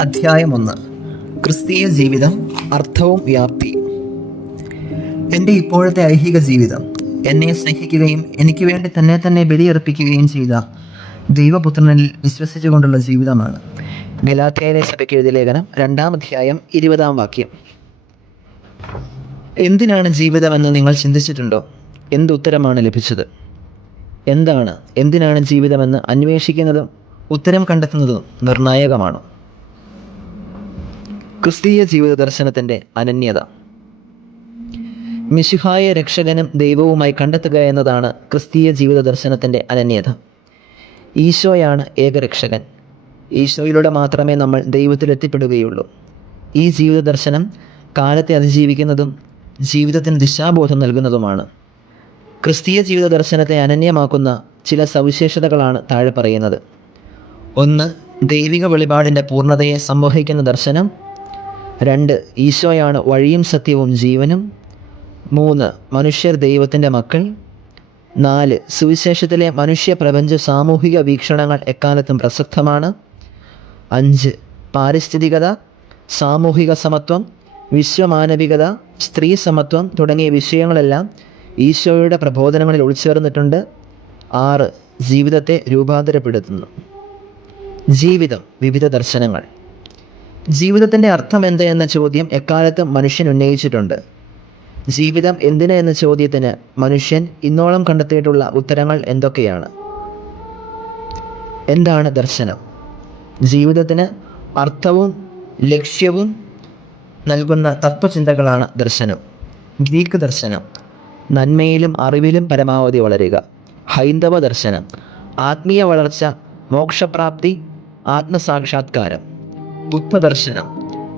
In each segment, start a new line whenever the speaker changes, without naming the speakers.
അധ്യായം ഒന്ന്. ക്രിസ്തീയ ജീവിതം അർത്ഥവും വ്യാപ്തി. എന്റെ ഇപ്പോഴത്തെ ഐഹിക ജീവിതം എന്നെ സ്നേഹിക്കുകയും എനിക്ക് വേണ്ടി തന്നെ തന്നെ ബലിയർപ്പിക്കുകയും ചെയ്ത ദൈവപുത്രനിൽ വിശ്വസിച്ചുകൊണ്ടുള്ള ജീവിതമാണ്. ഗലാത്യയിലെ സഭയ്ക്ക് എഴുതിയ ലേഖനം രണ്ടാം അധ്യായം ഇരുപതാം വാക്യം. എന്തിനാണ് ജീവിതമെന്ന് നിങ്ങൾ ചിന്തിച്ചിട്ടുണ്ടോ? എന്തുത്തരമാണ് ലഭിച്ചത്? എന്താണ്? എന്തിനാണ് ജീവിതമെന്ന് അന്വേഷിക്കുന്നതും ഉത്തരം കണ്ടെത്തുന്നതും നിർണായകമാണ്? ക്രിസ്തീയ ജീവിത ദർശനത്തിന്റെ അനന്യത. മിശിഹായ രക്ഷകനും ദൈവവുമായി കണ്ടെത്തുക എന്നതാണ് ക്രിസ്തീയ ജീവിത ദർശനത്തിന്റെ അനന്യത. ഈശോയാണ് ഏകരക്ഷകൻ. ഈശോയിലൂടെ മാത്രമേ നമ്മൾ ദൈവത്തിലെത്തിപ്പെടുകയുള്ളൂ. ഈ ജീവിത ദർശനം കാലത്തെ അതിജീവിക്കുന്നതും ജീവിതത്തിന് ദിശാബോധം നൽകുന്നതുമാണ്. ക്രിസ്തീയ ജീവിത ദർശനത്തെ അനന്യമാക്കുന്ന ചില സവിശേഷതകളാണ് താഴെ പറയുന്നത്. ഒന്ന് ദൈവിക വെളിപാടിന്റെ പൂർണതയെ സംവഹിക്കുന്ന ദർശനം. രണ്ട് ഈശോയാണ് വഴിയും സത്യവും ജീവനും. മൂന്ന് മനുഷ്യർ ദൈവത്തിന്റെ മക്കൾ. നാല് സുവിശേഷത്തിലെ മനുഷ്യ പ്രപഞ്ച സാമൂഹിക വീക്ഷണങ്ങൾ എക്കാലത്തും പ്രസക്തമാണ്. അഞ്ച് പാരിസ്ഥിതികത സാമൂഹിക സമത്വം വിശ്വമാനവികത സ്ത്രീ സമത്വം തുടങ്ങിയ വിഷയങ്ങളെല്ലാം ഈശോയുടെ പ്രബോധനങ്ങളിൽ ഉൾച്ചേർന്നിട്ടുണ്ട് ആറ് ജീവിതത്തെ രൂപാന്തരപ്പെടുത്തുന്നു. ജീവിതം വിവിധ ദർശനങ്ങൾ. ജീവിതത്തിന്റെ അർത്ഥം എന്ത് എന്ന ചോദ്യം എക്കാലത്തും മനുഷ്യൻ ഉന്നയിച്ചിട്ടുണ്ട്. ജീവിതം എന്തിന് എന്ന ചോദ്യത്തിന് മനുഷ്യൻ ഇന്നോളം കണ്ടെത്തിയിട്ടുള്ള ഉത്തരങ്ങൾ എന്തൊക്കെയാണ്? എന്താണ് ദർശനം? ജീവിതത്തിന് അർത്ഥവും ലക്ഷ്യവും നൽകുന്ന തത്വചിന്തകളാണ് ദർശനം. ഗ്രീക്ക് ദർശനം. നന്മയിലും അറിവിലും പരമാവധി വളരുക. ഹൈന്ദവ ദർശനം ആത്മീയ വളർച്ച മോക്ഷപ്രാപ്തി ആത്മസാക്ഷാത്കാരം. ബുദ്ധദർശനം.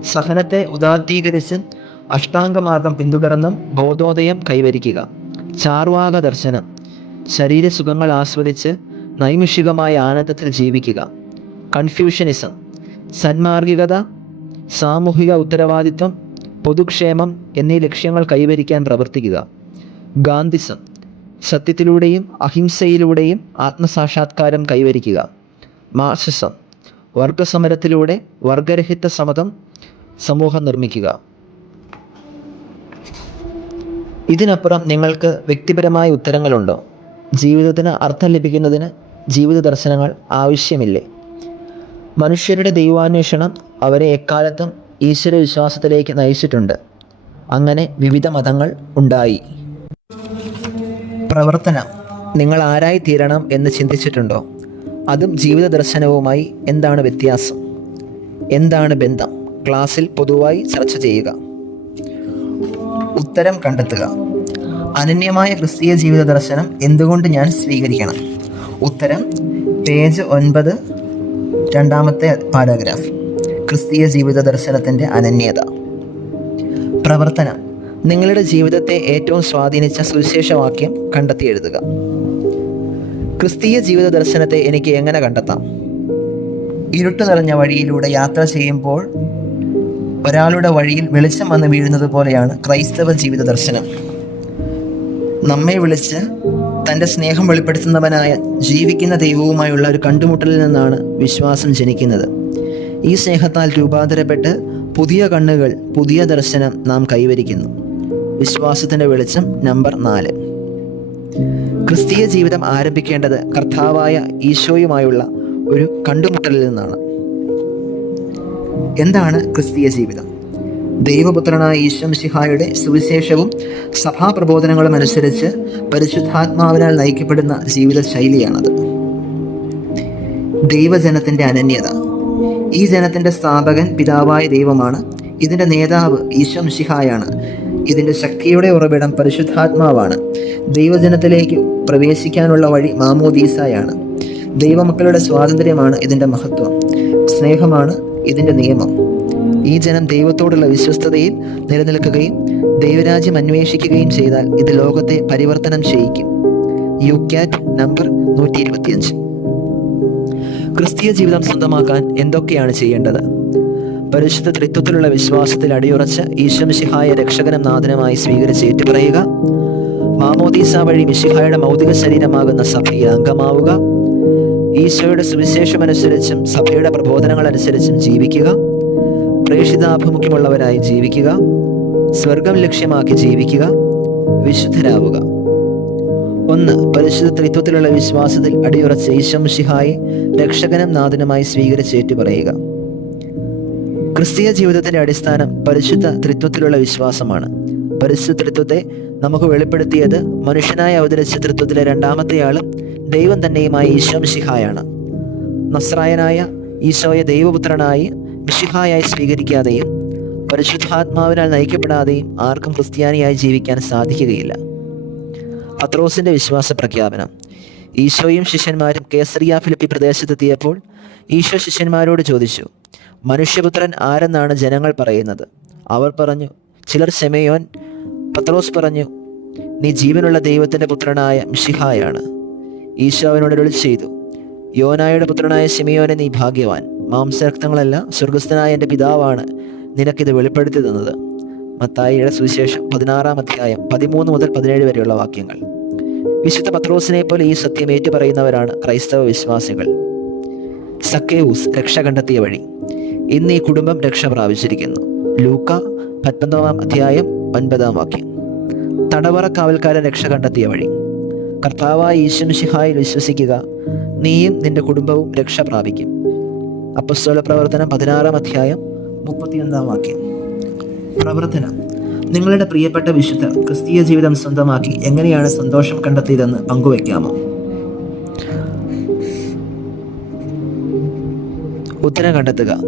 സഹനത്തെ ഉദാത്തീകരിച്ച് അഷ്ടാംഗമാർഗം പിന്തുടർന്നും ബോധോദയം കൈവരിക്കുക. ചാർവാക ദർശനം. ശരീരസുഖങ്ങൾ ആസ്വദിച്ച് നൈമിഷികമായ ആനന്ദത്തിൽ ജീവിക്കുക. കൺഫ്യൂഷനിസം. സന്മാർഗികത സാമൂഹിക ഉത്തരവാദിത്വം പൊതുക്ഷേമം എന്നീ ലക്ഷ്യങ്ങൾ കൈവരിക്കാൻ പ്രവർത്തിക്കുക. ഗാന്ധിസം സത്യത്തിലൂടെയും അഹിംസയിലൂടെയും ആത്മസാക്ഷാത്കാരം കൈവരിക്കുക. മാർസിസം വർഗസമരത്തിലൂടെ വർഗരഹിത സമതം സമൂഹം നിർമ്മിക്കുക. ഇതിനപ്പുറം നിങ്ങൾക്ക് വ്യക്തിപരമായ ഉത്തരങ്ങളുണ്ടോ? ജീവിതത്തിന് അർത്ഥം ലഭിക്കുന്നതിന് ജീവിത ദർശനങ്ങൾ ആവശ്യമില്ലേ? മനുഷ്യരുടെ ദൈവാന്വേഷണം അവരെ എക്കാലത്തും ഈശ്വര വിശ്വാസത്തിലേക്ക് നയിച്ചിട്ടുണ്ട്. അങ്ങനെ വിവിധ മതങ്ങൾ ഉണ്ടായി. പ്രവർത്തനം നിങ്ങൾ ആരായി തീരണം എന്ന് ചിന്തിച്ചിട്ടുണ്ടോ? അതും ജീവിത ദർശനവുമായി എന്താണ് വ്യത്യാസം? എന്താണ് ബന്ധം? ക്ലാസ്സിൽ പൊതുവായി ചർച്ച ചെയ്യുക. ഉത്തരം കണ്ടെത്തുക. അനന്യമായ ക്രിസ്തീയ ജീവിത ദർശനം എന്തുകൊണ്ട് ഞാൻ സ്വീകരിക്കണം? ഉത്തരം പേജ് ഒൻപത് രണ്ടാമത്തെ പാരാഗ്രാഫ്. ക്രിസ്തീയ ജീവിത ദർശനത്തിന്റെ അനന്യത. പ്രവർത്തനം. നിങ്ങളുടെ ജീവിതത്തെ ഏറ്റവും സ്വാധീനിച്ച സുവിശേഷവാക്യം കണ്ടെത്തി എഴുതുക. ക്രിസ്തീയ ജീവിത ദർശനത്തെ എനിക്ക് എങ്ങനെ കണ്ടെത്താം? ഇരുട്ട് നിറഞ്ഞ വഴിയിലൂടെ യാത്ര ചെയ്യുമ്പോൾ ഒരാളുടെ വഴിയിൽ വെളിച്ചം വന്ന് വീഴുന്നത് പോലെയാണ് ക്രൈസ്തവ ജീവിത ദർശനം. നമ്മെ വിളിച്ച് തന്റെ സ്നേഹം വെളിപ്പെടുത്തുന്നവനായ ജീവിക്കുന്ന ദൈവവുമായുള്ള ഒരു കണ്ടുമുട്ടലിൽ നിന്നാണ് വിശ്വാസം ജനിക്കുന്നത്. ഈ സ്നേഹത്താൽ രൂപാന്തരപ്പെട്ട് പുതിയ കണ്ണുകൾ പുതിയ ദർശനം നാം കൈവരിക്കുന്നു. വിശ്വാസത്തിന്റെ വെളിച്ചം നമ്പർ നാല്. ക്രിസ്തീയ ജീവിതം ആരംഭിക്കേണ്ടത് കർത്താവായ ഈശോയുമായുള്ള ഒരു കണ്ടുമുട്ടലിൽ നിന്നാണ്. എന്താണ് ക്രിസ്തീയ ജീവിതം? ദൈവപുത്രനായ ഈശ്വംസിഹായുടെ സുവിശേഷവും സഭാപ്രബോധനങ്ങളും അനുസരിച്ച് പരിശുദ്ധാത്മാവിനാൽ നയിക്കപ്പെടുന്ന ജീവിത ശൈലിയാണത് ദൈവജനത്തിന്റെ അനന്യത. ഈ ജനത്തിന്റെ സ്ഥാപകൻ പിതാവായ ദൈവമാണ്. ഇതിന്റെ നേതാവ് ഈശ്വംസിഹായാണ് ഇതിന്റെ ശക്തിയുടെ ഉറവിടം പരിശുദ്ധാത്മാവാണ്. ദൈവജനത്തിലേക്ക് പ്രവേശിക്കാനുള്ള വഴി മാമോദീസായാണ്. ദൈവമക്കളുടെ സ്വാതന്ത്ര്യമാണ് ഇതിന്റെ മഹത്വം. സ്നേഹമാണ് ഇതിന്റെ നിയമം. ഈ ജനം ദൈവത്തോടുള്ള വിശ്വസ്തതയിൽ നിലനിൽക്കുകയും ദൈവരാജ്യം അന്വേഷിക്കുകയും ചെയ്താൽ ഇത് ലോകത്തെ പരിവർത്തനം ചെയ്യിക്കും. യു ക്യാറ്റ് നമ്പർ നൂറ്റി ഇരുപത്തിയഞ്ച് ക്രിസ്തീയ ജീവിതം സ്വന്തമാക്കാൻ എന്തൊക്കെയാണ് ചെയ്യേണ്ടത്? പരിശുദ്ധ ത്രിത്വത്തിലുള്ള വിശ്വാസത്തിൽ അടിയുറച്ച് ഈശ്വംശിഹായ രക്ഷകനും നാഥനുമായി സ്വീകരിച്ച് ഏറ്റുപറയുക. മാമോദീസ വഴി മിശിഹായുടെ മൗതിക ശരീരമാകുന്ന സഭയിൽ അംഗമാവുക. ഈശോയുടെ സുവിശേഷം അനുസരിച്ചും സഭയുടെ പ്രബോധനങ്ങൾ അനുസരിച്ചും ജീവിക്കുക. പ്രേക്ഷിതാഭിമുഖ്യമുള്ളവരായി ജീവിക്കുക. സ്വർഗം ലക്ഷ്യമാക്കി ജീവിക്കുക. വിശുദ്ധരാവുക. ഒന്ന് പരിശുദ്ധ ത്രിത്വത്തിലുള്ള വിശ്വാസത്തിൽ അടിയുറച്ച ഈശം ഷിഹായി രക്ഷകനും നാഥനുമായി സ്വീകരിച്ചേറ്റു ഏറ്റുപറയുക. ക്രിസ്തീയ ജീവിതത്തിന്റെ അടിസ്ഥാനം പരിശുദ്ധ ത്രിത്വത്തിലുള്ള വിശ്വാസമാണ്. പരിശുദ്ധ ത്രിത്വത്തെ നമുക്ക് വെളിപ്പെടുത്തിയത് മനുഷ്യനായി അവതരിച്ച ത്രിത്വത്തിലെ രണ്ടാമത്തെയാളും ദൈവം തന്നെയുമായ ഈശോം ഷിഹായാണ് നസ്രായനായ ഈശോയെ ദൈവപുത്രനായി മിഷിഹായായി സ്വീകരിക്കാതെയും പരിശുദ്ധാത്മാവിനാൽ നയിക്കപ്പെടാതെയും ആർക്കും ക്രിസ്ത്യാനിയായി ജീവിക്കാൻ സാധിക്കുകയില്ല. പത്രോസിന്റെ വിശ്വാസ പ്രഖ്യാപനം ഈശോയും ശിഷ്യന്മാരും കേസറിയ ഫിലിപ്പി പ്രദേശത്തെത്തിയപ്പോൾ ഈശോ ശിഷ്യന്മാരോട് ചോദിച്ചു മനുഷ്യപുത്രൻ ആരെന്നാണ് ജനങ്ങൾ പറയുന്നത്? അവർ പറഞ്ഞു ചിലർ ശെമയോൻ പത്രോസ് പറഞ്ഞു നീ ജീവനുള്ള ദൈവത്തിന്റെ പുത്രനായ മിഷിഹായാണ് ഈശോ അവനോട് അരുളി ചെയ്തു യോനായുടെ പുത്രനായ ശിമയോനെ നീ ഭാഗ്യവാൻ. മാംസരക്തങ്ങളല്ല സ്വർഗസ്ഥനായ എന്റെ പിതാവാണ് നിനക്കിത് വെളിപ്പെടുത്തി തന്നത്. മത്തായിയുടെ സുവിശേഷം പതിനാറാം അധ്യായം പതിമൂന്ന് മുതൽ പതിനേഴ് വരെയുള്ള വാക്യങ്ങൾ. വിശുദ്ധ പത്രോസിനെ പോലെ ഈ സത്യം ഏറ്റുപറയുന്നവരാണ് ക്രൈസ്തവ വിശ്വാസികൾ. സക്കേവൂസ് രക്ഷ കണ്ടെത്തിയ വഴി. ഇന്ന് ഈ കുടുംബം രക്ഷ പ്രാപിച്ചിരിക്കുന്നു. ലൂക്ക പത്തൊമ്പതാം അധ്യായം ഒൻപതാം വാക്യം. തടവറ കാവൽക്കാരൻ രക്ഷ കണ്ടെത്തിയ വഴി. കർത്താവായ ഈശ്വംഷിഹായിൽ വിശ്വസിക്കുക നീയും നിന്റെ കുടുംബവും രക്ഷ പ്രാപിക്കും. അപ്പസ്തോല പ്രവർത്തനം പതിനാറാം അധ്യായം മുപ്പത്തിയൊന്നാം വാക്യം. പ്രവർത്തനം. നിങ്ങളുടെ പ്രിയപ്പെട്ട വിശുദ്ധ ക്രിസ്തീയ ജീവിതം സ്വന്തമാക്കി എങ്ങനെയാണ് സന്തോഷം കണ്ടെത്തിയതെന്ന് പങ്കുവയ്ക്കാമോ? ഉത്തരം കണ്ടെത്തുക.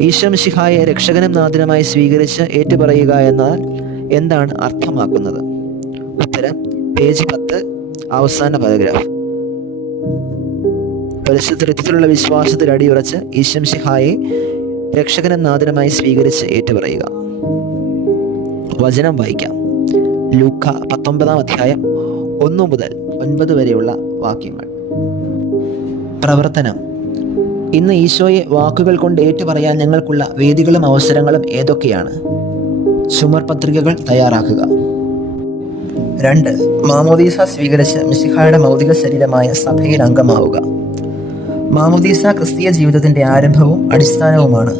ഈശ്വം ശിഹായെ രക്ഷകനും നാഥനുമായി സ്വീകരിച്ച് ഏറ്റുപറയുക എന്നാൽ എന്താണ് അർത്ഥമാക്കുന്നത്? ഉത്തരം പേജ് പത്ത് അവസാന പാരഗ്രാഫ്. പരിശുദ്ധ ഋത്യത്തിലുള്ള വിശ്വാസത്തിൽ അടിയുറച്ച് ഈശ്വം ശിഹായെ രക്ഷകനും നാഥനുമായി സ്വീകരിച്ച് ഏറ്റുപറയുക. വചനം വായിക്കാം. ലൂക്ക പത്തൊമ്പതാം അധ്യായം ഒന്നു മുതൽ ഒൻപത് വരെയുള്ള വാക്യങ്ങൾ. പ്രവർത്തനം. ഇന്ന് ഈശോയെ വാക്കുകൾ കൊണ്ട് ഏറ്റുപറയാൻ ഞങ്ങൾക്കുള്ള വേദികളും അവസരങ്ങളും ഏതൊക്കെയാണ്? ചുമർ പത്രികകൾ തയ്യാറാക്കുക. രണ്ട് മാമോദീസ സ്വീകരിച്ച് മിസിഹായുടെ മൗതിക ശരീരമായ സഭയിൽ അംഗമാവുക. മാമോദീസ ക്രിസ്തീയ ജീവിതത്തിന്റെ ആരംഭവും അടിസ്ഥാനവുമാണ്.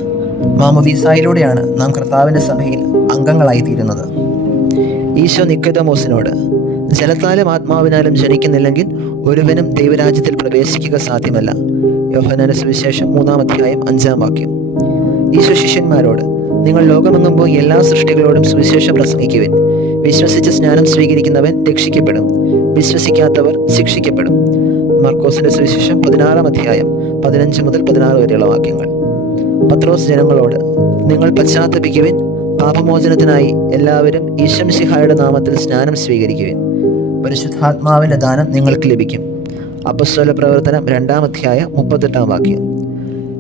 മാമോദീസായിലൂടെയാണ് നാം കർത്താവിന്റെ സഭയിൽ അംഗങ്ങളായി തീരുന്നത് ഈശോ നിക്കതമോസിനോട് ജലത്താലും ആത്മാവിനാലും ജനിക്കുന്നില്ലെങ്കിൽ ഒരുവനും ദൈവരാജ്യത്തിൽ പ്രവേശിക്കുക സാധ്യമല്ല. യോഹനാന സുവിശേഷം മൂന്നാം അധ്യായം അഞ്ചാം വാക്യം. ഈശോ ശിഷ്യന്മാരോട് നിങ്ങൾ ലോകമെങ്ങും പോയി എല്ലാ സൃഷ്ടികളോടും സുവിശേഷം പ്രസംഗിക്കുവിൻ. വിശ്വസിച്ച് സ്നാനം സ്വീകരിക്കുന്നവൻ രക്ഷിക്കപ്പെടും. വിശ്വസിക്കാത്തവർ ശിക്ഷിക്കപ്പെടും. മർക്കോസിന്റെ സുവിശേഷം പതിനാറാം അധ്യായം പതിനഞ്ച് മുതൽ പതിനാറ് വരെയുള്ള വാക്യങ്ങൾ. പത്രോസ് ജനങ്ങളോട് നിങ്ങൾ പശ്ചാത്തപിക്കുവിൻ. പാപമോചനത്തിനായി എല്ലാവരും ഈശംസിഹായുടെ നാമത്തിൽ സ്നാനം സ്വീകരിക്കുവിൻ. പരിശുദ്ധാത്മാവിന്റെ ദാനം നിങ്ങൾക്ക് ലഭിക്കും. അപ്പസ്വല പ്രവർത്തനം രണ്ടാം അധ്യായം മുപ്പത്തെട്ടാം വാക്യം.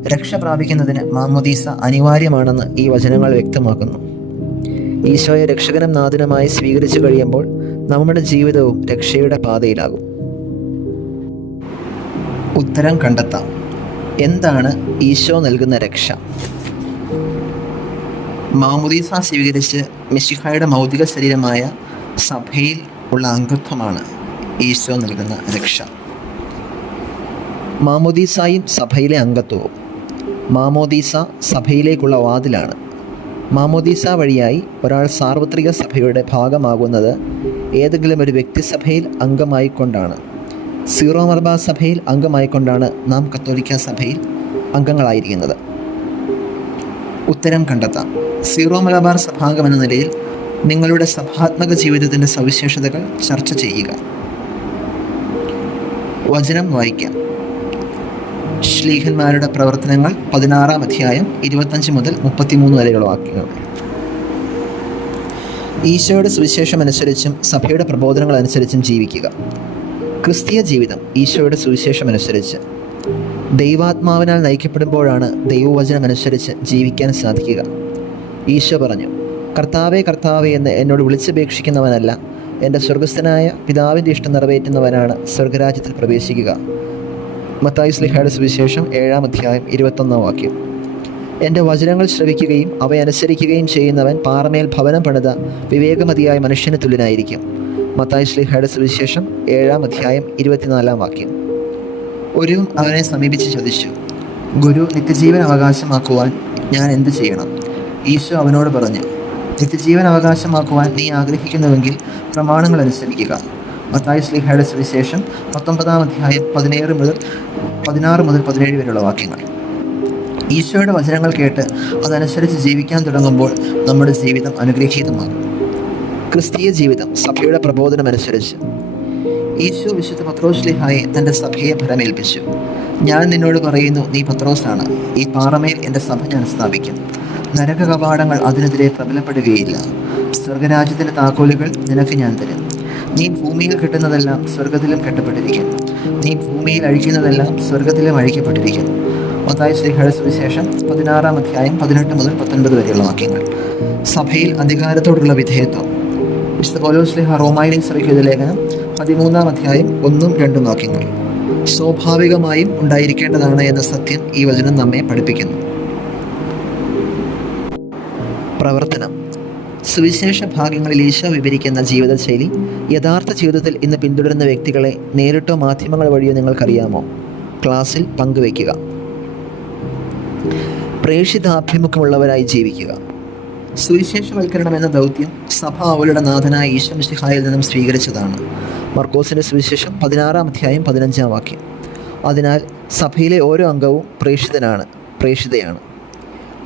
രക്ഷ പ്രാപിക്കുന്നതിന് മാമോദീസ അനിവാര്യമാണെന്ന് ഈ വചനങ്ങൾ വ്യക്തമാക്കുന്നു. ഈശോയെ രക്ഷകനും നാഥനുമായി സ്വീകരിച്ചു കഴിയുമ്പോൾ നമ്മുടെ ജീവിതവും രക്ഷയുടെ പാതയിലാകും. ഉത്തരം കണ്ടെത്താം. എന്താണ് ഈശോ നൽകുന്ന രക്ഷ? മാമുദീസ സ്വീകരിച്ച് മിശിഹായുടെ മൗതിക ശരീരമായ സഭയിൽ ഉള്ള അംഗത്വമാണ് ഈശോ നൽകുന്ന രക്ഷ. മാമോദീസായും സഭയിലെ അംഗത്വവും. മാമോദീസ സഭയിലേക്കുള്ള വാതിലാണ്. മാമോദീസ വഴിയായി ഒരാൾ സാർവത്രിക സഭയുടെ ഭാഗമാകുന്നത് ഏതെങ്കിലും ഒരു വ്യക്തിസഭയിൽ അംഗമായിക്കൊണ്ടാണ്. സീറോ മലബാർ സഭയിൽ അംഗമായിക്കൊണ്ടാണ് നാം കത്തോലിക്ക സഭയിൽ അംഗങ്ങളായിരിക്കുന്നത്. ഉത്തരം കണ്ടെത്താം. സീറോ മലബാർ സഭാംഗം എന്ന നിലയിൽ നിങ്ങളുടെ സഭാത്മക ജീവിതത്തിന്റെ സവിശേഷതകൾ ചർച്ച ചെയ്യുക. വചനം വായിക്കാം. ശ്ലീഹന്മാരുടെ പ്രവർത്തനങ്ങൾ പതിനാറാം അധ്യായം ഇരുപത്തഞ്ച് മുതൽ മുപ്പത്തിമൂന്ന് വരെയുള്ള വാക്യങ്ങൾ ഈശോയുടെ സുവിശേഷം അനുസരിച്ചും സഭയുടെ പ്രബോധനങ്ങൾ അനുസരിച്ചും ജീവിക്കുക. ക്രിസ്തീയ ജീവിതം ഈശോയുടെ സുവിശേഷം അനുസരിച്ച്. ദൈവാത്മാവിനാൽ നയിക്കപ്പെടുമ്പോഴാണ് ദൈവവചനം അനുസരിച്ച് ജീവിക്കാൻ സാധിക്കുക. ഈശോ പറഞ്ഞു കർത്താവേ കർത്താവേ എന്ന് എന്നോട് വിളിച്ചപേക്ഷിക്കുന്നവനല്ല എന്റെ സ്വർഗസ്ഥനായ പിതാവിന്റെ ഇഷ്ടം നിറവേറ്റുന്നവനാണ് സ്വർഗരാജ്യത്തിൽ പ്രവേശിക്കുക. മത്തായി സ്ലിഹയുടെ സുവിശേഷം ഏഴാം അധ്യായം ഇരുപത്തൊന്നാം വാക്യം. എന്റെ വചനങ്ങൾ ശ്രവിക്കുകയും അവയനുസരിക്കുകയും ചെയ്യുന്നവൻ പാറമേൽ ഭവനം പണിത വിവേകമതിയായ മനുഷ്യന് തുല്യനായിരിക്കും. മത്തായി സ്ലിഹയുടെ സുവിശേഷം ഏഴാം അധ്യായം ഇരുപത്തിനാലാം വാക്യം. ഒരു അവനെ സമീപിച്ച് ചോദിച്ചു ഗുരു നിത്യജീവൻ അവകാശമാക്കുവാൻ ഞാൻ എന്ത് ചെയ്യണം? ഈശോ അവനോട് പറഞ്ഞു നിത്യജീവൻ അവകാശമാക്കുവാൻ നീ ആഗ്രഹിക്കുന്നുവെങ്കിൽ പ്രമാണങ്ങൾ അനുസരിക്കുക. മത്തായി ശ്ലീഹയുടെ സുവിശേഷം പത്തൊമ്പതാം അധ്യായം പതിനേഴ് മുതൽ പതിനാറ് മുതൽ പതിനേഴ് വരെയുള്ള വാക്യങ്ങൾ. ഈശോയുടെ വചനങ്ങൾ കേട്ട് അതനുസരിച്ച് ജീവിക്കാൻ തുടങ്ങുമ്പോൾ നമ്മുടെ ജീവിതം അനുഗ്രഹീതമാകും. ക്രിസ്തീയ ജീവിതം സഭയുടെ പ്രബോധനമനുസരിച്ച്. ഈശോ വിശുദ്ധ പത്രോസ്ലിഹായെ തന്റെ സഭയെ ഫലമേൽപ്പിച്ചു ഞാൻ നിന്നോട് പറയുന്നു നീ പത്രോസാണ്. ഈ പാറമേൽ എന്റെ സഭ ഞാൻ സ്ഥാപിക്കും നരക കവാടങ്ങൾ അതിനെതിരെ പ്രബലപ്പെടുകയില്ല. സ്വർഗരാജ്യത്തിന്റെ താക്കോലുകൾ നിനക്ക് ഞാൻ തരും. നീ ഭൂമിയിൽ കിട്ടുന്നതെല്ലാം സ്വർഗത്തിലും കെട്ടപ്പെട്ടിരിക്കുന്നു. നീ ഭൂമിയിൽ അഴിക്കുന്നതെല്ലാം സ്വർഗത്തിലും അഴിക്കപ്പെട്ടിരിക്കുന്നു. ഒന്നായ ശ്രീഹയുടെ സുവിശേഷം പതിനാറാം അധ്യായം പതിനെട്ട് മുതൽ പത്തൊൻപത് വരെയുള്ള വാക്യങ്ങൾ. സഭയിൽ അധികാരത്തോടുള്ള വിധേയത്വം. വിശുദ്ധ പൗലോസ്ലിഹ റോമായിലേക്ക് ശ്രമിക്കുന്ന ലേഖനം. പതിമൂന്നാം അധ്യായം ഒന്നും രണ്ടും വാക്യങ്ങൾ. സ്വാഭാവികമായും ഉണ്ടായിരിക്കേണ്ടതാണ് എന്ന സത്യം ഈ വചനം നമ്മെ പഠിപ്പിക്കുന്നു. പ്രവർത്തനം സുവിശേഷ ഭാഗങ്ങളിൽ ഈശോ വിവരിക്കുന്ന ജീവിതശൈലി യഥാർത്ഥ ജീവിതത്തിൽ ഇന്ന് പിന്തുടരുന്ന വ്യക്തികളെ നേരിട്ടോ മാധ്യമങ്ങൾ വഴിയോ നിങ്ങൾക്കറിയാമോ? ക്ലാസ്സിൽ പങ്കുവയ്ക്കുക. പ്രേക്ഷിതാഭിമുഖമുള്ളവരായി ജീവിക്കുക. സുവിശേഷവൽക്കരണം എന്ന ദൗത്യം സഭ അവളുടെ നാഥനായ മിശിഹായിൽ നിന്നും സ്വീകരിച്ചതാണ്. മർക്കോസിന്റെ സുവിശേഷം പതിനാറാം അധ്യായം പതിനഞ്ചാം വാക്യം. അതിനാൽ സഭയിലെ ഓരോ അംഗവും പ്രേക്ഷിതനാണ് പ്രേക്ഷിതയാണ്.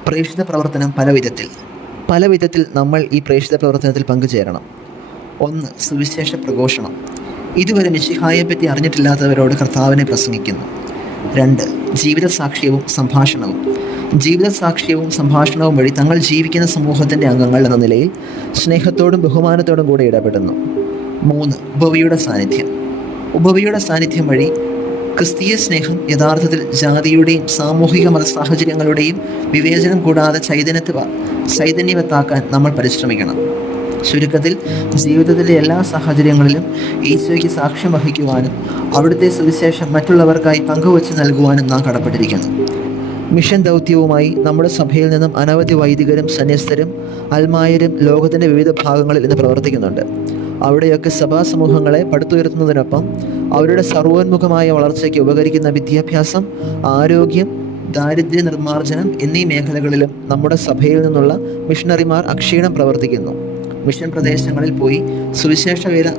പ്രേക്ഷിത പ്രവർത്തനം പല വിധത്തിൽ പല വിധത്തിൽ നമ്മൾ ഈ പ്രേക്ഷിത പ്രവർത്തനത്തിൽ പങ്കുചേരണം. ഒന്ന് സുവിശേഷ പ്രഘോഷണം. ഇതുവരെ മിശിഹായെപ്പറ്റി അറിഞ്ഞിട്ടില്ലാത്തവരോട് കർത്താവിനെ പ്രസംഗിക്കുന്നു. രണ്ട് ജീവിത സാക്ഷ്യവും സംഭാഷണവും. ജീവിത സാക്ഷ്യവും സംഭാഷണവും വഴി തങ്ങൾ ജീവിക്കുന്ന സമൂഹത്തിന്റെ അംഗങ്ങൾ എന്ന നിലയിൽ സ്നേഹത്തോടും ബഹുമാനത്തോടും കൂടെ ഇടപെടുന്നു. മൂന്ന് ഉപവിയുടെ സാന്നിധ്യം. ഉപവിയുടെ സാന്നിധ്യം വഴി ക്രിസ്തീയ സ്നേഹം യഥാർത്ഥത്തിൽ ജാതിയുടെയും സാമൂഹിക മത സാഹചര്യങ്ങളുടെയും വിവേചനം കൂടാതെ ചൈതന്യത്ത് ചൈതന്യവത്താക്കാൻ നമ്മൾ പരിശ്രമിക്കണം. ചുരുക്കത്തിൽ ജീവിതത്തിലെ എല്ലാ സാഹചര്യങ്ങളിലും ഈശോയ്ക്ക് സാക്ഷ്യം വഹിക്കുവാനും അവിടുത്തെ സുവിശേഷം മറ്റുള്ളവർക്കായി പങ്കുവച്ച് നൽകുവാനും നാം കടപ്പെട്ടിരിക്കുന്നു. മിഷൻ ദൗത്യവുമായി നമ്മുടെ സഭയിൽ നിന്നും അനവധി വൈദികരും സന്യസ്തരും അൽമായരും ലോകത്തിന്റെ വിവിധ ഭാഗങ്ങളിൽ ഇന്ന് പ്രവർത്തിക്കുന്നുണ്ട്. അവിടെയൊക്കെ സഭാ സമൂഹങ്ങളെ പടുത്തുയർത്തുന്നതിനൊപ്പം അവരുടെ സർവോന്മുഖമായ വളർച്ചയ്ക്ക് ഉപകരിക്കുന്ന വിദ്യാഭ്യാസം ആരോഗ്യം ദാരിദ്ര്യ നിർമ്മാർജനം എന്നീ മേഖലകളിലും നമ്മുടെ സഭയിൽ നിന്നുള്ള മിഷണറിമാർ അക്ഷീണം പ്രവർത്തിക്കുന്നു. മിഷൻ പ്രദേശങ്ങളിൽ പോയി സുവിശേഷ വേല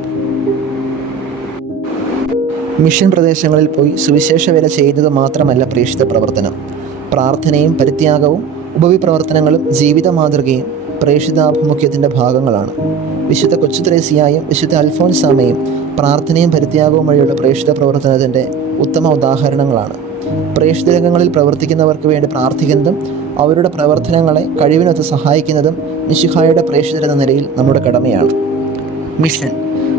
മിഷൻ പ്രദേശങ്ങളിൽ പോയി സുവിശേഷ വേല ചെയ്യുന്നത് മാത്രമല്ല പ്രേക്ഷിത പ്രവർത്തനം. പ്രാർത്ഥനയും പരിത്യാഗവും ഉപവിപ്രവർത്തനങ്ങളും ജീവിത മാതൃകയും പ്രേക്ഷിതാഭിമുഖ്യത്തിന്റെ ഭാഗങ്ങളാണ്. വിശുദ്ധ കൊച്ചുത്രേസിയായും വിശുദ്ധ അൽഫോൻസാമയും പ്രാർത്ഥനയും പരിത്യാഗവും വഴിയുള്ള പ്രേക്ഷിത പ്രവർത്തനത്തിന്റെ ഉത്തമ ഉദാഹരണങ്ങളാണ്. പ്രേക്ഷിത രംഗങ്ങളിൽ പ്രവർത്തിക്കുന്നവർക്ക് വേണ്ടി പ്രാർത്ഥിക്കുന്നതും അവരുടെ പ്രവർത്തനങ്ങളെ കഴിവിനൊത്ത് സഹായിക്കുന്നതും മിശിഹായുടെ പ്രേക്ഷിതരെന്ന നിലയിൽ നമ്മുടെ കടമയാണ്. മിഷൻ.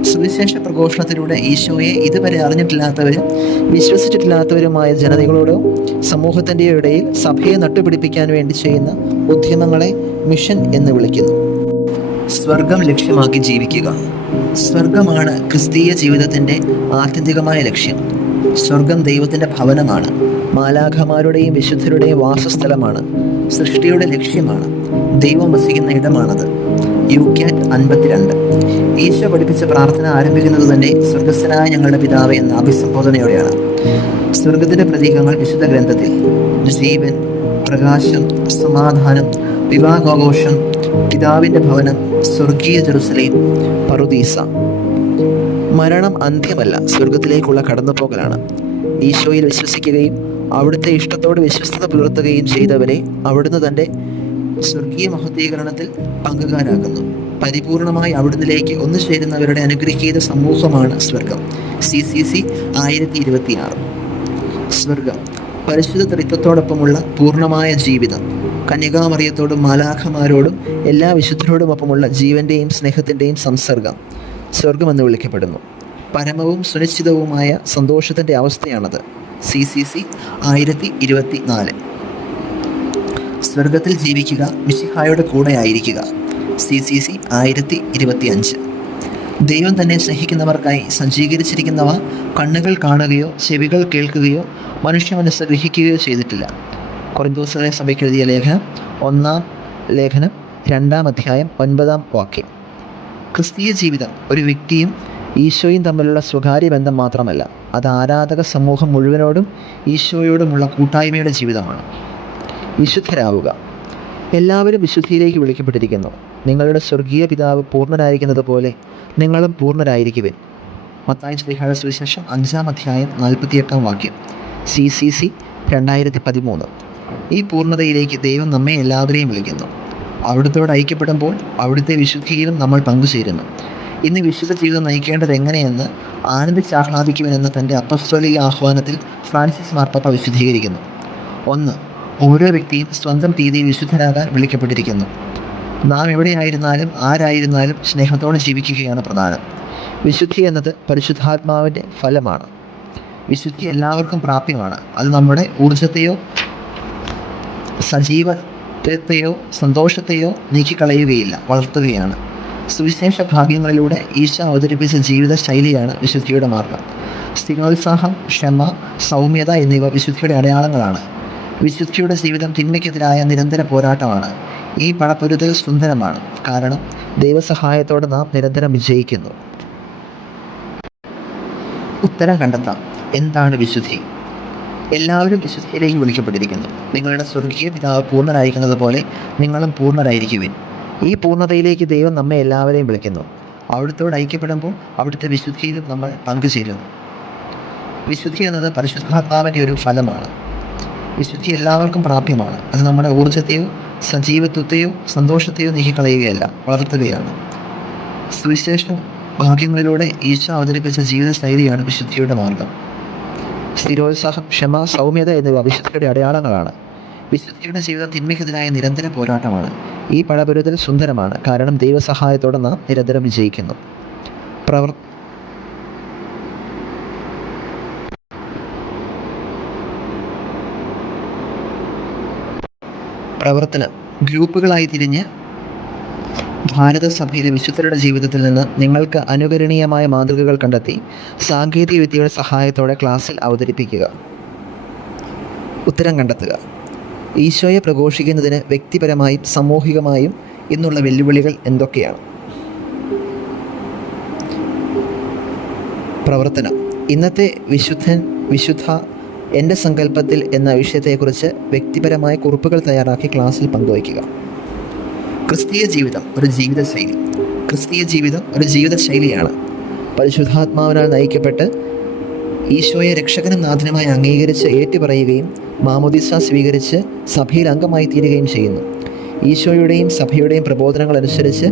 സുവിശേഷ പ്രഘോഷണത്തിലൂടെ ഈശോയെ ഇതുവരെ അറിഞ്ഞിട്ടില്ലാത്തവരും വിശ്വസിച്ചിട്ടില്ലാത്തവരുമായ ജനതകളോടോ സമൂഹത്തിന്റെ ഇടയിൽ സഭയെ നട്ടുപിടിപ്പിക്കാൻ വേണ്ടി ചെയ്യുന്ന ഉദ്യമങ്ങളെ മിഷൻ എന്ന് വിളിക്കുന്നു. സ്വർഗം ലക്ഷ്യമാക്കി ജീവിക്കുക. സ്വർഗമാണ് ക്രിസ്തീയ ജീവിതത്തിന്റെ ആത്യന്തികമായ ലക്ഷ്യം. സ്വർഗം ദൈവത്തിന്റെ ഭവനമാണ്. മാലാഖമാരുടെയും വിശുദ്ധരുടെയും വാസസ്ഥലമാണ്. സൃഷ്ടിയുടെ ലക്ഷ്യമാണ്. ദൈവം വസിക്കുന്ന ഇടമാണത്. യു ക്യാറ്റ് അൻപത്തിരണ്ട്. ഈശോ പഠിപ്പിച്ച പ്രാർത്ഥന ആരംഭിക്കുന്നത് തന്നെ സ്വർഗസ്ഥനായ ഞങ്ങളുടെ പിതാവ് എന്ന അഭിസംബോധനയോടെയാണ്. സ്വർഗത്തിന്റെ പ്രതീകങ്ങൾ വിശുദ്ധ ഗ്രന്ഥത്തിൽ. ജീവൻ പ്രകാശം സമാധാനം വിവാഹാഘോഷം പിതാവിന്റെ ഭവനം സ്വർഗീയ ജെറുസലേം പറുദീസ. മരണം അന്ത്യമല്ല സ്വർഗത്തിലേക്കുള്ള കടന്നുപോകലാണ്. ഈശോയിൽ വിശ്വസിക്കുകയും അവിടുത്തെ ഇഷ്ടത്തോട് വിശ്വസ്തത പുലർത്തുകയും ചെയ്തവരെ അവിടുന്ന് തന്റെ സ്വർഗീയ മഹത്വീകരണത്തിൽ പങ്കുകാരാക്കുന്നു. പരിപൂർണമായി അവിടുന്നിലേക്ക് ഒന്നു ചേരുന്നവരുടെ അനുഗ്രഹീത സമൂഹമാണ് സ്വർഗം. സി സി സി ആയിരത്തി ഇരുപത്തിയാറ്. സ്വർഗം. പരിശുദ്ധ ത്രിത്വത്തോടൊപ്പമുള്ള പൂർണമായ ജീവിതം കന്യകാമറിയത്തോടും മാലാഖമാരോടും എല്ലാ വിശുദ്ധരോടും വിശുദ്ധരോടുമൊപ്പമുള്ള ജീവന്റെയും സ്നേഹത്തിന്റെയും സംസർഗം സ്വർഗമെന്ന് വിളിക്കപ്പെടുന്നു. പരമവും സുനിശ്ചിതവുമായ സന്തോഷത്തിന്റെ അവസ്ഥയാണത്. സി സി സി ആയിരത്തി ഇരുപത്തി നാല് സ്വർഗത്തിൽ ജീവിക്കുക മിശിഹായുടെ കൂടെ ആയിരിക്കുക. സി സി സി ആയിരത്തി ഇരുപത്തി അഞ്ച് ദൈവം തന്നെ സ്നേഹിക്കുന്നവർക്കായി സജ്ജീകരിച്ചിരിക്കുന്നവ കണ്ണുകൾ കാണുകയോ ചെവികൾ കേൾക്കുകയോ മനുഷ്യ മനസ്സ് ഗ്രഹിക്കുകയോ ചെയ്തിട്ടില്ല. കൊറിന്തോസുകളെ സഭയ്ക്ക് എഴുതിയ ലേഖനം ഒന്നാം ലേഖനം രണ്ടാം അധ്യായം ഒൻപതാം വാക്യം. ക്രിസ്തീയ ജീവിതം ഒരു വ്യക്തിയും ഈശോയും തമ്മിലുള്ള സ്വകാര്യ ബന്ധം മാത്രമല്ല അത് ആരാധക സമൂഹം മുഴുവനോടും ഈശോയോടുമുള്ള കൂട്ടായ്മയുടെ ജീവിതമാണ്. വിശുദ്ധരാവുക. എല്ലാവരും വിശുദ്ധിയിലേക്ക് വിളിക്കപ്പെട്ടിരിക്കുന്നു. നിങ്ങളുടെ സ്വർഗീയ പിതാവ് പൂർണരായിരിക്കുന്നത് പോലെ നിങ്ങളും പൂർണരായിരിക്കുവിൻ. മത്തായി ശ്രീഹാഴ സുവിശേഷം അഞ്ചാം അധ്യായം നാൽപ്പത്തിയെട്ടാം വാക്യം. സി സി സി രണ്ടായിരത്തി പതിമൂന്ന് ഈ പൂർണതയിലേക്ക് ദൈവം നമ്മെ എല്ലാവരെയും വിളിക്കുന്നു. അവിടുത്തോട് ഐക്യപ്പെടുമ്പോൾ അവിടുത്തെ വിശുദ്ധിയിലും നമ്മൾ പങ്കുചേരുന്നു. ഇന്ന് വിശുദ്ധ ജീവിതം നയിക്കേണ്ടത് എങ്ങനെയെന്ന് ആനന്ദിച്ചാഹ്ലാദിക്കുമെന്ന് തന്റെ അപ്പസ്തോലിക ആഹ്വാനത്തിൽ ഫ്രാൻസിസ് മാർപ്പാപ്പ വിശുദ്ധീകരിക്കുന്നു. ഒന്ന് ഓരോ വ്യക്തിയും സ്വന്തം രീതിയിൽ വിശുദ്ധരാകാൻ വിളിക്കപ്പെട്ടിരിക്കുന്നു. നാം എവിടെയായിരുന്നാലും ആരായിരുന്നാലും സ്നേഹത്തോടെ ജീവിക്കുകയാണ് പ്രധാനം. വിശുദ്ധി എന്നത് പരിശുദ്ധാത്മാവിന്റെ ഫലമാണ്. വിശുദ്ധി എല്ലാവർക്കും പ്രാപ്യമാണ്. അത് നമ്മുടെ ഊർജത്തെയോ സജീവത്വത്തെയോ സന്തോഷത്തെയോ നീക്കിക്കളയുകയില്ല വളർത്തുകയാണ്. സുവിശേഷ ഭാഗ്യങ്ങളിലൂടെ ഈശ അവതരിപ്പിച്ച ജീവിത ശൈലിയാണ് വിശുദ്ധിയുടെ മാർഗം. സ്ഥിരോത്സാഹം ക്ഷമ സൗമ്യത എന്നിവ വിശുദ്ധിയുടെ അടയാളങ്ങളാണ്. വിശുദ്ധിയുടെ ജീവിതം തിന്മയ്ക്കെതിരായ നിരന്തര പോരാട്ടമാണ്. ഈ പടപ്പൊരുതൽ സുന്ദരമാണ്. കാരണം ദൈവസഹായത്തോടെ നാം നിരന്തരം വിജയിക്കുന്നു. ഉത്തരം കണ്ടെത്താം. എന്താണ് വിശുദ്ധി? എല്ലാവരും വിശുദ്ധിയിലേക്ക് വിളിക്കപ്പെട്ടിരിക്കുന്നു. നിങ്ങളുടെ സ്വർഗീയ പിതാവ് പൂർണരായിരിക്കുന്നത് പോലെ നിങ്ങളും പൂർണരായിരിക്കുവിൻ. ഈ പൂർണതയിലേക്ക് ദൈവം നമ്മെ എല്ലാവരെയും വിളിക്കുന്നു. അവിടുത്തോട് ഐക്യപ്പെടുമ്പോൾ അവിടുത്തെ വിശുദ്ധിയിലും നമ്മൾ പങ്കുചേരുന്നു. വിശുദ്ധി എന്നത് പരിശുദ്ധാത്മാവിന്റെ ഒരു ഫലമാണ്. വിശുദ്ധി എല്ലാവർക്കും പ്രാപ്യമാണ്. അത് നമ്മുടെ ഊർജത്തെയോ സജീവത്വത്തെയോ സന്തോഷത്തെയോ നീക്കിക്കളയുകയല്ല വളർത്തുകയാണ്. സുവിശേഷ ഭാഗ്യങ്ങളിലൂടെ ഈശോ അവതരിപ്പിച്ച ജീവിത ശൈലിയാണ് വിശുദ്ധിയുടെ മാർഗം. സ്ഥിരോത്സാഹം ക്ഷമ സൗമ്യത എന്നിവ വിശുദ്ധിയുടെ അടയാളങ്ങളാണ്. വിശുദ്ധിയുടെ ജീവിതം തിന്മയ്ക്കെതിരായ നിരന്തര പോരാട്ടമാണ്. ഈ പഴപുരുതൽ സുന്ദരമാണ്. കാരണം ദൈവസഹായത്തോടെ നാം നിരന്തരം വിജയിക്കുന്നു. പ്രവർ പ്രവർത്തനം. ഗ്രൂപ്പുകളായി തിരിഞ്ഞ് ഭാരതസഭയിലെ വിശുദ്ധരുടെ ജീവിതത്തിൽ നിന്ന് നിങ്ങൾക്ക് അനുകരണീയമായ മാതൃകകൾ കണ്ടെത്തി സാങ്കേതിക വിദ്യയുടെ സഹായത്തോടെ ക്ലാസ്സിൽ അവതരിപ്പിക്കുക. ഉത്തരം കണ്ടെത്തുക. ഈശോയെ പ്രഘോഷിക്കുന്നതിന് വ്യക്തിപരമായും സാമൂഹികമായും ഇന്നുള്ള വെല്ലുവിളികൾ എന്തൊക്കെയാണ്? പ്രവർത്തനം. ഇന്നത്തെ വിശുദ്ധൻ വിശുദ്ധ എന്റെ സങ്കല്പത്തിൽ എന്ന വിഷയത്തെക്കുറിച്ച് വ്യക്തിപരമായ കുറിപ്പുകൾ തയ്യാറാക്കി ക്ലാസ്സിൽ പങ്കുവയ്ക്കുക. ക്രിസ്തീയ ജീവിതം ഒരു ജീവിതശൈലി. ക്രിസ്തീയ ജീവിതം ഒരു ജീവിതശൈലിയാണ്. പരിശുദ്ധാത്മാവിനാൽ നയിക്കപ്പെട്ട് ഈശോയെ രക്ഷകനും നാഥനുമായി അംഗീകരിച്ച് ഏറ്റുപറയുകയും മാമോദിസ സ്വീകരിച്ച് സഭയിൽ അംഗമായി തീരുകയും ചെയ്യുന്നു. ഈശോയുടെയും സഭയുടെയും പ്രബോധനങ്ങൾ അനുസരിച്ച്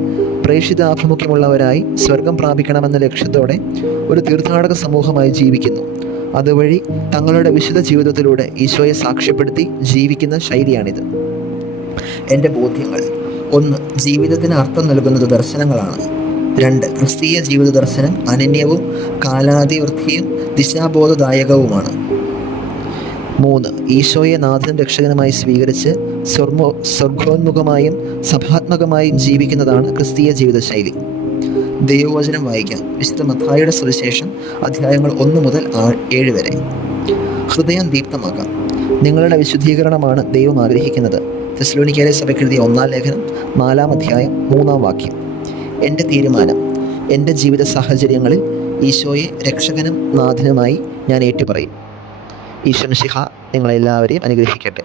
പ്രേക്ഷിത ആഭിമുഖ്യമുള്ളവരായി സ്വർഗം പ്രാപിക്കണമെന്ന ലക്ഷ്യത്തോടെ ഒരു തീർത്ഥാടക സമൂഹമായി ജീവിക്കുന്നു. അതുവഴി തങ്ങളുടെ വിശുദ്ധ ജീവിതത്തിലൂടെ ഈശോയെ സാക്ഷ്യപ്പെടുത്തി ജീവിക്കുന്ന ശൈലിയാണിത്. എന്റെ ബോധ്യങ്ങൾ ഒന്ന് ജീവിതത്തിന് അർത്ഥം നൽകുന്നത് ദർശനങ്ങളാണ്. രണ്ട് ക്രിസ്തീയ ജീവിത ദർശനം അനന്യവും കാലാതിവൃത്തിയും ദിശാബോധദായകവുമാണ്. മൂന്ന് ഈശോയെ നാഥൻ രക്ഷകനുമായി സ്വീകരിച്ച് സ്വർമോ സ്വർഗോന്മുഖമായും സഭാത്മകമായും ജീവിക്കുന്നതാണ് ക്രിസ്തീയ ജീവിതശൈലി. ദൈവവചനം വായിക്കാം. വിശുദ്ധ മത്തായുടെ സുവിശേഷം അധ്യായങ്ങൾ ഒന്ന് മുതൽ ഏഴ് വരെ. ഹൃദയം ദീപ്തമാക്കാം. നിങ്ങളുടെ വിശുദ്ധീകരണമാണ് ദൈവം ആഗ്രഹിക്കുന്നത്. തെസ്ലോനിക്കയിലെ സഭയ്ക്കെഴുതിയ ഒന്നാം ലേഖനം നാലാം അധ്യായം മൂന്നാം വാക്യം. എന്റെ തീരുമാനം എന്റെ ജീവിത സാഹചര്യങ്ങളിൽ ഈശോയെ രക്ഷകനും നാഥനുമായി ഞാൻ ഏറ്റുപറയും. ഈശ്വരൻ ശിഹ നിങ്ങളെല്ലാവരെയും അനുഗ്രഹിക്കട്ടെ.